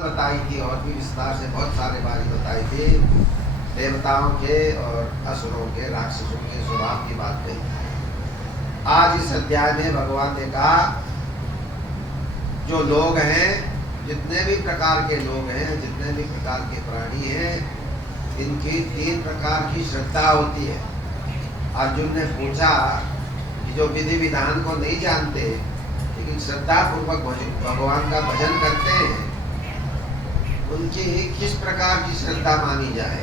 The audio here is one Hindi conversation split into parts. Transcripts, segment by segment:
बताई थी और भी विस्तार से बहुत सारे बारी बताई थी। देवताओं के और असुरों के, राक्षसों के स्वभाव की बात कही। आज इस अध्याय में भगवान ने कहा जो लोग हैं, जितने भी प्रकार के लोग हैं, जितने भी प्रकार के प्राणी हैं, इनकी 3 प्रकार की श्रद्धा होती है। अर्जुन ने पूछा कि जो विधि विधान को नहीं जानते लेकिन श्रद्धा पूर्वक भगवान का भजन करते हैं, उनकी किस प्रकार की श्रद्धा मानी जाए,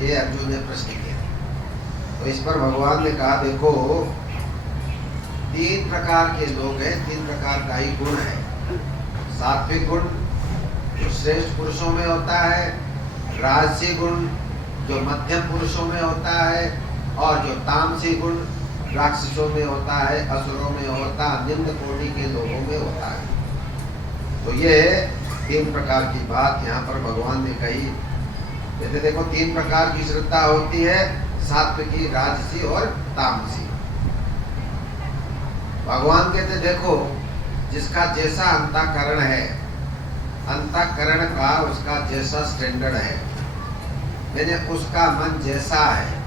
ये अर्जुन ने प्रश्न किया। तो इस पर भगवान ने कहा देखो 3 प्रकार के लोग हैं, 3 प्रकार का ही गुण है। सात्विक गुण जो श्रेष्ठ पुरुषों में होता है, राजसी गुण जो मध्यम पुरुषों में होता है, और जो तामसी गुण राक्षसों में होता है, असुरों में होता है, निम्न कोटि के लोगों में होता है। तो ये 3 प्रकार की बात यहाँ पर भगवान ने कही। जैसे देखो 3 प्रकार की श्रद्धा होती है, सात्विकी, राजसी और तामसी। भगवान कहते देखो जिसका जैसा अंतःकरण है, अंतःकरण का उसका जैसा स्टैंडर्ड है, यानी उसका मन जैसा है,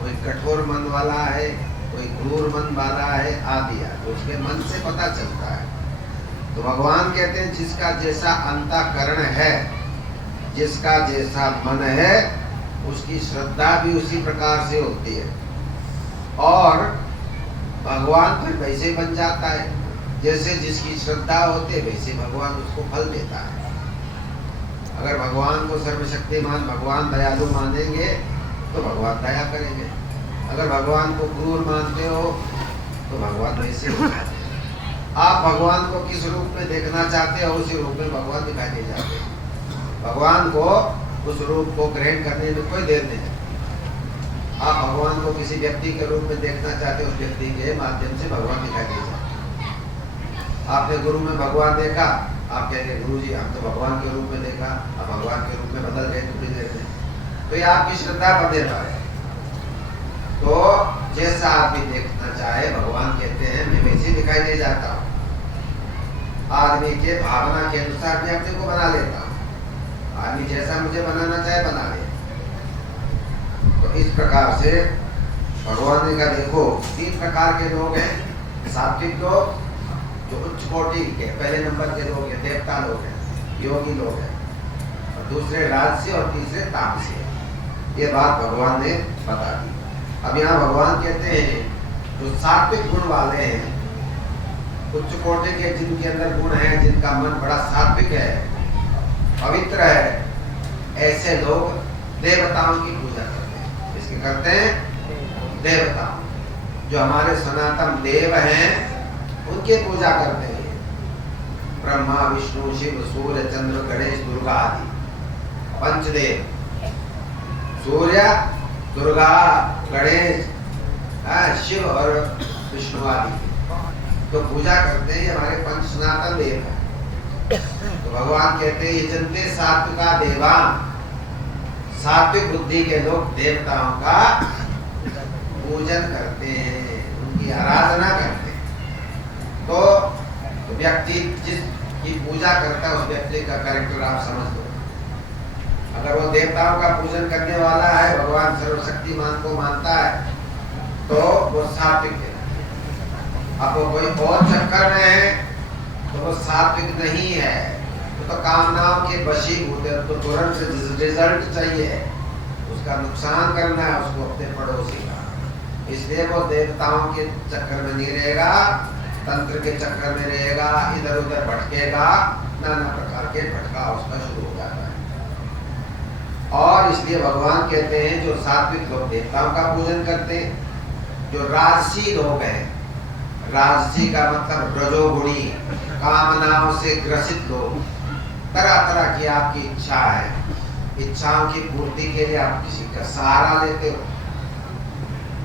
कोई कठोर मन वाला है, कोई क्रूर मन वाला है आदि, तो उसके मन से पता चलता है। तो भगवान कहते हैं जिसका जैसा अंतःकरण है, जिसका जैसा मन है, उसकी श्रद्धा भी उसी प्रकार से होती है। और भगवान फिर वैसे बन जाता है, जैसे जिसकी श्रद्धा होती है वैसे भगवान उसको फल देता है। अगर भगवान को सर्वशक्तिमान भगवान दयालु मानेंगे तो भगवान दया करेंगे। अगर भगवान को क्रूर मानते हो तो भगवान वैसे हो जाते हैं। आप भगवान को किस रूप में देखना चाहते हो उसी रूप में भगवान दिखाई दे जाते हैं। भगवान को उस रूप को ग्रहण करने में कोई देर नहीं। आप भगवान को किसी व्यक्ति के रूप में देखना चाहते हो, उस व्यक्ति के माध्यम से भगवान दिखाई दे जाते हैं। आपने गुरु में भगवान देखा, आप कहते हैं गुरु जी हम तो भगवान के रूप में देखा, अब भगवान के रूप में बदल गए थोड़ी देर में, तो ये आपकी श्रद्धा पर निर्भर है। तो जैसा आप भी देखना चाहे, भगवान कहते हैं मैं वैसे दिखाई दे जाता हूँ। आदमी के भावना के अनुसार मैं अपने को बना लेता हूँ। आदमी जैसा मुझे बनाना चाहे बना ले। तो इस प्रकार से भगवान ने कहा देखो 3 प्रकार के लोग हैं। सात्विक लोग जो उच्च कोटि के पहले नंबर के लोग हैं, देवता लोग हैं, योगी लोग हैं, और दूसरे राजसी और तीसरे तामसी। ये बात भगवान ने बता दी। अब यहाँ भगवान कहते हैं जो सात्विक गुण वाले हैं, उच्च कोटि के जिनके अंदर गुण है, जिनका मन बड़ा सात्विक है, पवित्र है, ऐसे लोग देवताओं की पूजा करते हैं। इसके करते हैं देवता, जो हमारे सनातन देव हैं उनके पूजा करते हैं। ब्रह्मा, विष्णु, शिव, सूर्य, चंद्र, गणेश, दुर्गा आदि पंचदेव। सूर्य, दुर्गा, गणेश, शिव और विष्णु आदि तो पूजा करते हैं, हमारे पंच सनातन देव हैं। तो भगवान कहते हैं जनते सात्विका देवा, सात्विक बुद्धि के लोग देवताओं का पूजन करते हैं, उनकी आराधना करते हैं। तो व्यक्ति जिसकी पूजा करता है उस व्यक्ति का कैरेक्टर आप समझ लो। अगर वो देवताओं का पूजन करने वाला है, भगवान सर्वशक्तिमान को मानता है, तो वो सात्विक है। अब वो कोई और चक्कर में है तो वो सात्विक नहीं है, तो कामनाओं के वशीभूत है, तो तुरंत रिजल्ट चाहिए, उसका नुकसान करना है उसको अपने पड़ोसी का। इसलिए वो देवताओं के चक्कर में नहीं रहेगा, तंत्र के चक्कर में रहेगा, इधर उधर भटकेगा, नाना प्रकार के भटका उसका शुरू हो जाता है। और इसलिए भगवान कहते हैं जो सात्विक लोग देवताओं का पूजन करते हैं। जो राजसी लोग हैं, राजसी का मतलब रजोगुणी, कामनाओं से ग्रसित लोग, तरह तरह की आपकी इच्छा है, इच्छाओं की पूर्ति के लिए आप किसी का सहारा लेते हो।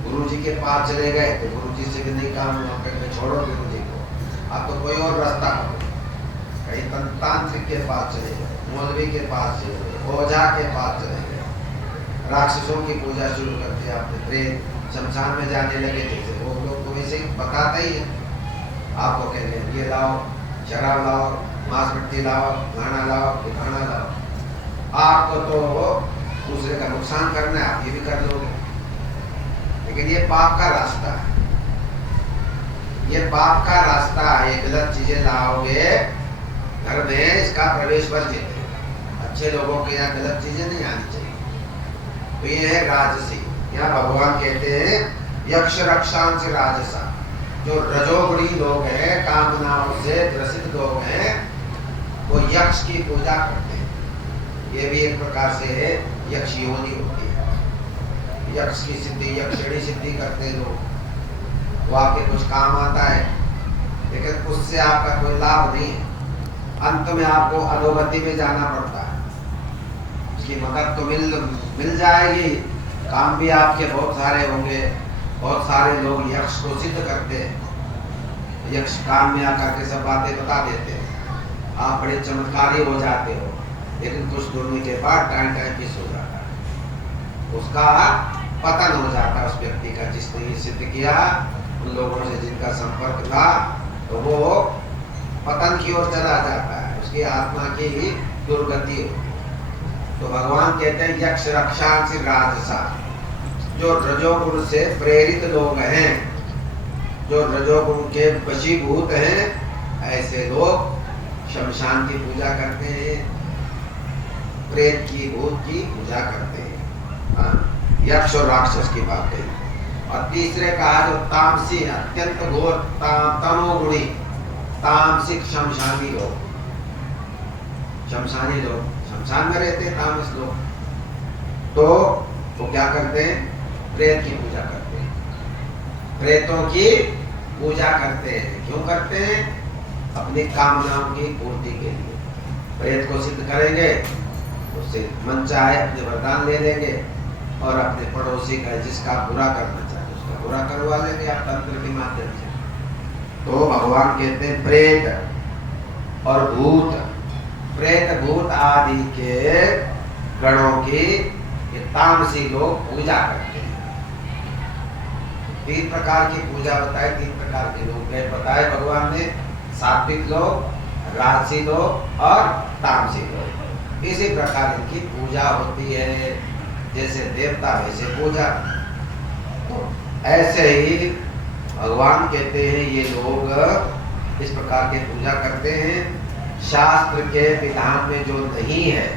गुरु जी के पास चले गए तो गुरु जी से भी नहीं काम हुआ, करके छोड़ो गुरु जी को, आप तो कोई और रास्ता करो। कहीं तांत्रिक के पास चले गए, मौलवी के पास चले गए, ओझा के पास चले गए, राक्षसों की पूजा शुरू कर दी आपने, प्रेत शमशान में जाने लगे। जैसे वो लोग तो वैसे ही बताते ही है, आपको कहेंगे ये लाओ, शराब लाओ, मांस मट्टी लाओ, खाना लाओ, खाना लाओ, आपको तो दूसरे का नुकसान करना है, आप ये भी कर लोगे। लेकिन ये पाप का रास्ता है, ये पाप का रास्ता है। ये गलत चीजें लाओगे घर में, इसका प्रवेश वर्जित है। अच्छे लोगों के यहाँ गलत चीजें नहीं आनी चाहिए। तो ये है राजसी। यहाँ भगवान कहते हैं यक्ष रक्षांश राजसा। जो रजोगुणी लोग हैं, कामनाओं से ग्रसित लोग हैं, वो यक्ष की पूजा करते हैं। ये भी एक प्रकार से यक्ष योनि होती है। यक्ष की सिद्धि, यक्षिणी सिद्धि करते हैं लोग। वो आपके कुछ काम आता है, लेकिन उससे आपका कोई लाभ नहीं है। अंत में आपको अधोगति में जाना पड़ता है। उसकी मदद तो मिल जाएगी, काम भी आपके बहुत सारे होंगे। बहुत सारे लोग यक्ष को सिद्ध करते हैं। यक्ष काम में आकर के सब बातें बता देते हैं, आप बड़े चमत्कारी हो जाते हो। लेकिन कुछ दूरी के बाद टाइम पीस हो जाता है, उसका पतन हो जाता है उस व्यक्ति का, जिसने ये सिद्ध किया। उन लोगों से जिनका संपर्क था, तो वो पतन की ओर चला जाता है, उसकी आत्मा की दुर्गति हो। तो भगवान कहते हैं यक्ष रक्षांश राजसा। जो रजोगुण से प्रेरित लोग हैं, जो रजोगुण के वशीभूत हैं, ऐसे लोग शमशान की पूजा करते हैं, प्रेत की, भूत की पूजा करते हैं। यक्ष और राक्षस की बात है। और तीसरे कहा जो तामसी, अत्यंत घोर तमोगुणी, तामसिक शमशानी लोग। शमशानी लोग शमशान में रहते हैं, तामस लोग। तो वो क्या करते हैं? प्रेत की पूजा करते हैं, प्रेतों की पूजा करते हैं। क्यों करते हैं? अपनी कामनाओं की पूर्ति के लिए। प्रेत को सिद्ध करेंगे, उससे मन चाहे अपने वरदान ले लेंगे, और अपने पड़ोसी का जिसका बुरा करना चाहे उसका बुरा करवा लेंगे आप तंत्र के माध्यम से। तो भगवान कहते हैं प्रेत और भूत, प्रेत भूत आदि के गणों की ये तामसी लोग पूजा करते हैं। 3 प्रकार की पूजा बताए, 3 प्रकार के लोग बताए भगवान ने, सात्विक लोग, राजसी लोग और तामसी लोग। इसी प्रकार इनकी पूजा होती है, जैसे देवता वैसे पूजा। तो ऐसे ही भगवान कहते हैं ये लोग इस प्रकार की पूजा करते हैं। शास्त्र के विधान में जो नहीं है,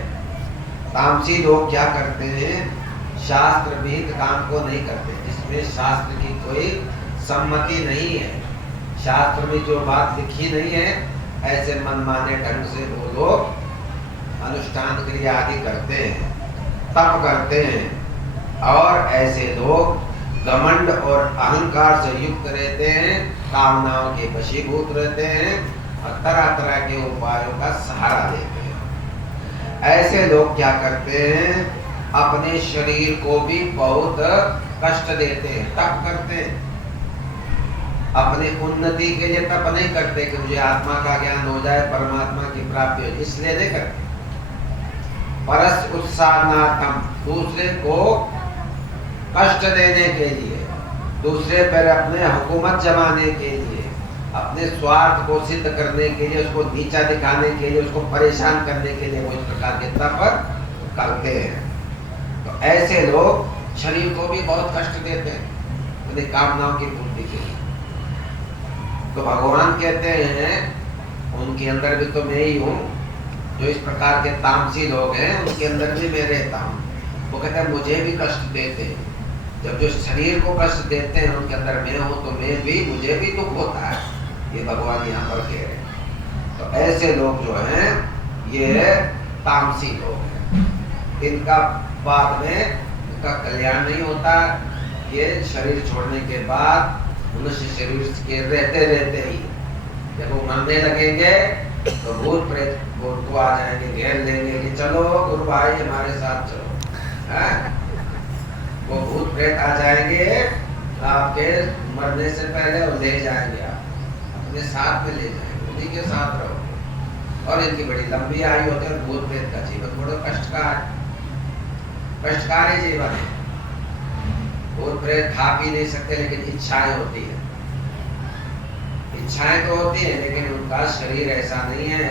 तामसी लोग क्या करते हैं? शास्त्र विहित काम को नहीं करते, जिसमें शास्त्र की कोई सम्मति नहीं है, शास्त्र में जो बात लिखी नहीं है, ऐसे मनमाने ढंग से वो लोग अनुष्ठान क्रिया आदि करते हैं, तप करते हैं। और ऐसे लोग घमंड और अहंकार से युक्त रहते हैं, कामनाओं के वशीभूत रहते हैं, और तरह तरह के उपायों का सहारा लेते हैं। ऐसे लोग क्या करते हैं? अपने शरीर को भी बहुत कष्ट देते हैं, तप करते हैं। अपने उन्नति के लिए तप नहीं करते कि मुझे आत्मा का ज्ञान हो जाए, परमात्मा की प्राप्ति हो, इसलिए नहीं करते। परस उत्साहनार्थम, दूसरे को कष्ट देने के लिए, दूसरे पर अपने हुकूमत जमाने के लिए, अपने स्वार्थ को सिद्ध करने के लिए, उसको नीचा दिखाने के लिए, उसको परेशान करने के लिए वो इस प्रकार के तप करते हैं। तो ऐसे लोग शरीर को भी बहुत कष्ट देते हैं अपनी कामनाओं की पूर्ति के लिए। तो भगवान कहते हैं उनके अंदर भी तो मैं ही हूँ, जो इस प्रकार के तामसी लोग हैं उनके अंदर भी मैं रहता हूँ। वो कहते हैं मुझे भी कष्ट देते हैं। जब जो शरीर को कष्ट देते हैं उनके अंदर मैं हूँ, तो मैं भी, मुझे भी दुख होता है। ये भगवान यहाँ पर कह रहे हैं। तो ऐसे लोग जो हैं ये तामसी लोग हैं, इनका बाद में इनका कल्याण नहीं होता। ये शरीर छोड़ने के बाद मनुष्य शरीर के रहते रहते ही जब वो मरने लगेंगे तो भूत प्रेत को आ जाएंगे, घेर लेंगे कि चलो गुरु भाई हमारे साथ चलो। वो भूत प्रेत आ जाएंगे आपके मरने से पहले और ले जाएंगे, आप अपने साथ में ले जाएंगे, उन्हीं के साथ रहो। और इनकी बड़ी लंबी आयु होती है। भूत प्रेत का जीवन बड़ा कष्टकारी जीवन है। भूत प्रेत खा पी नहीं सकते, लेकिन इच्छाएं होती है। इच्छाएं तो होती है, लेकिन उनका शरीर ऐसा नहीं है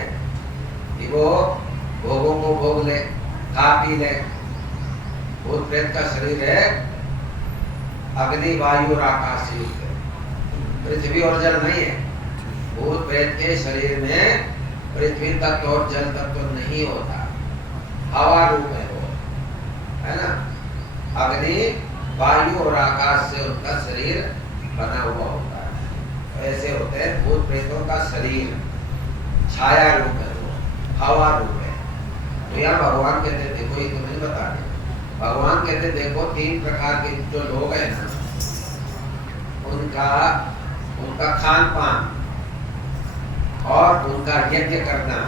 कि वो भोगों को भोग ले, खा पी ले। भूत प्रेत का शरीर है अग्नि, वायु और आकाश से युक्त है, पृथ्वी और जल नहीं है। भूत प्रेत के शरीर में पृथ्वी तत्व और जल तत्व नहीं होता, हवा रूप है वो, है ना। अग्नि, वायु और आकाश से उनका शरीर बना हुआ होता है। ऐसे होते हैं भूत प्रेतों का शरीर, छाया रूप है वो, हवा रूप है। तो यहाँ भगवान कहते देखो, ये तो नहीं बता रहे, भगवान कहते देखो 3 प्रकार के जो लोग हैं ना, उनका खान पान और उनका यज्ञ करना,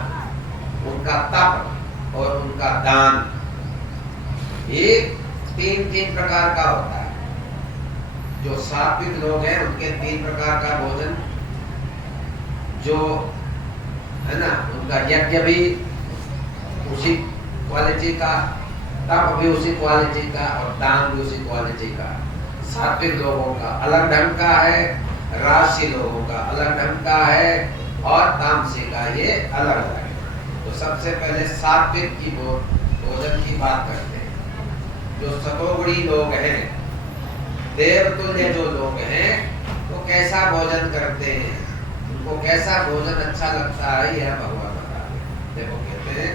उनका तप और उनका दान, ये 3 प्रकार का होता है। जो सात्विक लोग हैं उनके 3 प्रकार का भोजन, जो है ना, उनका यज्ञ भी उसी क्वालिटी का, तप भी उसी क्वालिटी का और दान भी उसी क्वालिटी का। सात्विक लोगों का अलग ढंग का है, राशि लोगों का अलग ढंग का है और तामसी का ये अलग अलग है। तो सबसे पहले सात्विक की भोजन की बात करते हैं। जो सतोगुणी लोग हैं, देवतुल्य जो लोग हैं, तो कैसा भोजन करते हैं, उनको कैसा भोजन अच्छा लगता है, यह भगवान बता रहे हैं। देखो कहते हैं